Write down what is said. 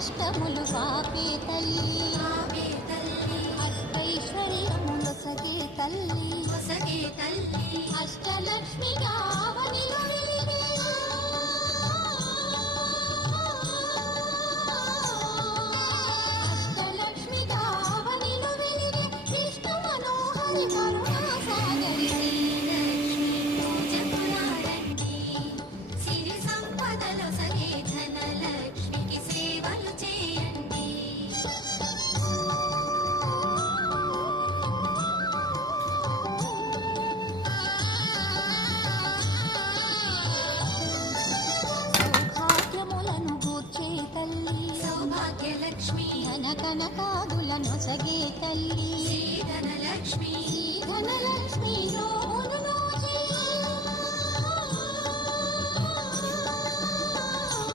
కష్టములు పాపే తల్లి అష్టైశ్వర్యములొసగే తల్లి అష్టలక్ష్మి గావనిలో వెలిగే అష్టలక్ష్మి గావనిలో వెలిగే విష్ణు మనోహరి కరుణా సాగరి కనకాదులను సగే తల్లి ధనలక్ష్మి ధనలక్ష్మి